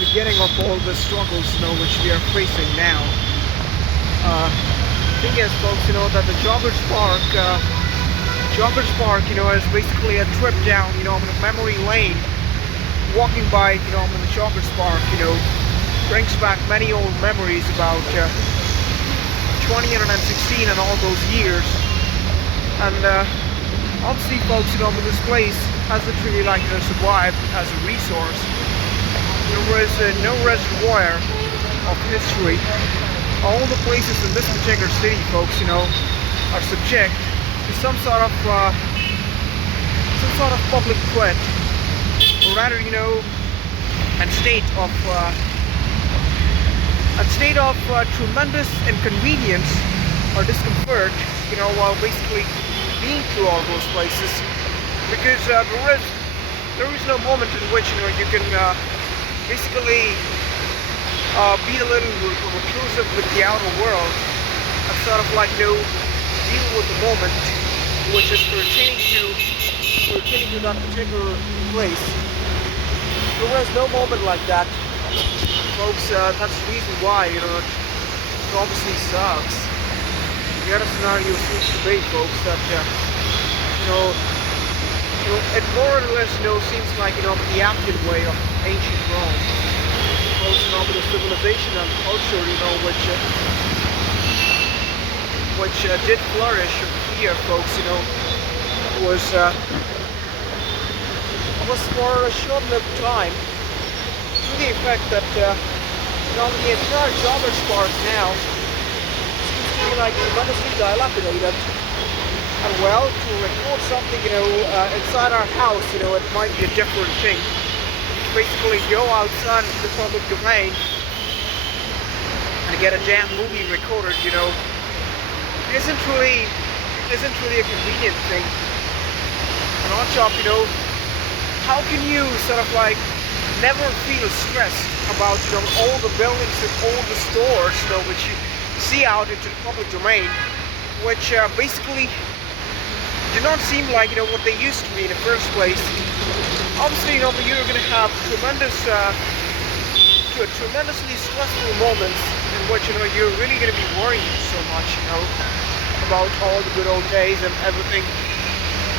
beginning of all the struggles, which we are facing now. Thing is, folks, that the Joggers Park, is basically a trip down, memory lane. Walking by, on the Joggers Park, brings back many old memories about 2016 and all those years. And obviously, folks, this place has literally survived as a resource. There is no reservoir of history. All the places in this particular city, folks, are subject to some sort of public threat, or rather, a state of tremendous inconvenience or discomfort, while basically being through all those places, because there is no moment in which you can basically be a little reclusive with the outer world and sort of deal with the moment which is pertaining to that particular place. There is no moment like that, folks. That's the reason why it obviously sucks. The other scenario seems to be, folks, that it more or less seems like the Appian way of ancient Rome. Folks, the civilization and culture, which did flourish here, folks, was for a short-lived time, to the effect that the entire Joggers Park now seems to be tremendously dilapidated. And well, to record something, inside our house, it might be a different thing. Basically, go outside into the public domain and get a damn movie recorded, it isn't really a convenient thing. And on top, how can you sort of never feel stressed about all the buildings and all the stores, which you see out into the public domain, which basically do not seem like what they used to be in the first place. Obviously, you're going to have tremendously stressful moments in which you're really going to be worrying so much, about all the good old days and everything.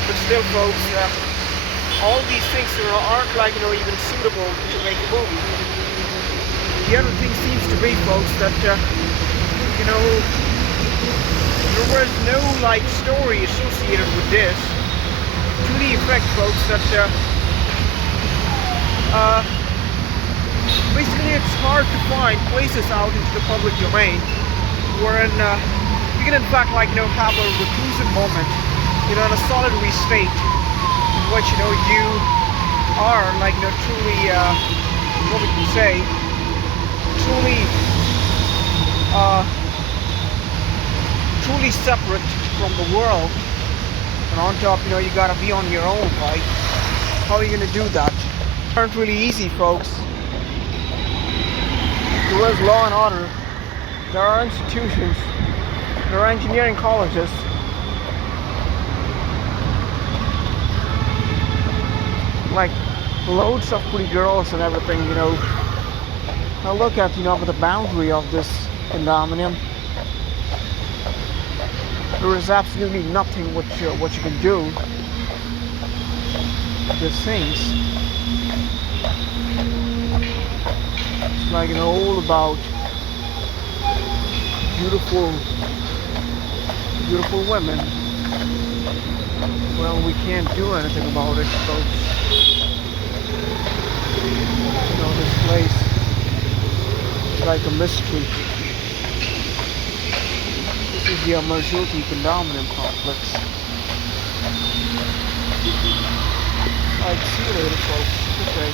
But still, folks, all these things aren't even suitable to make a movie. The other thing seems to be, folks, that there was no story associated with this, to the effect, folks, that basically it's hard to find places out into the public domain wherein you can in fact have a reclusive moment, in a solitary state in which you are truly what would you say, truly separate from the world. And on top, you gotta be on your own, right? How are you gonna do that? It aren't really easy, folks. There is law and order. There are institutions. There are engineering colleges. Loads of pretty girls and everything, Now look at, the boundary of this condominium. There is absolutely nothing what you can do with these things. It's all about beautiful women. Well, we can't do anything about it, folks. This place is like a mystery. This is the Amarjyoti Condominium Complex. Alright, see you later, folks. Okay.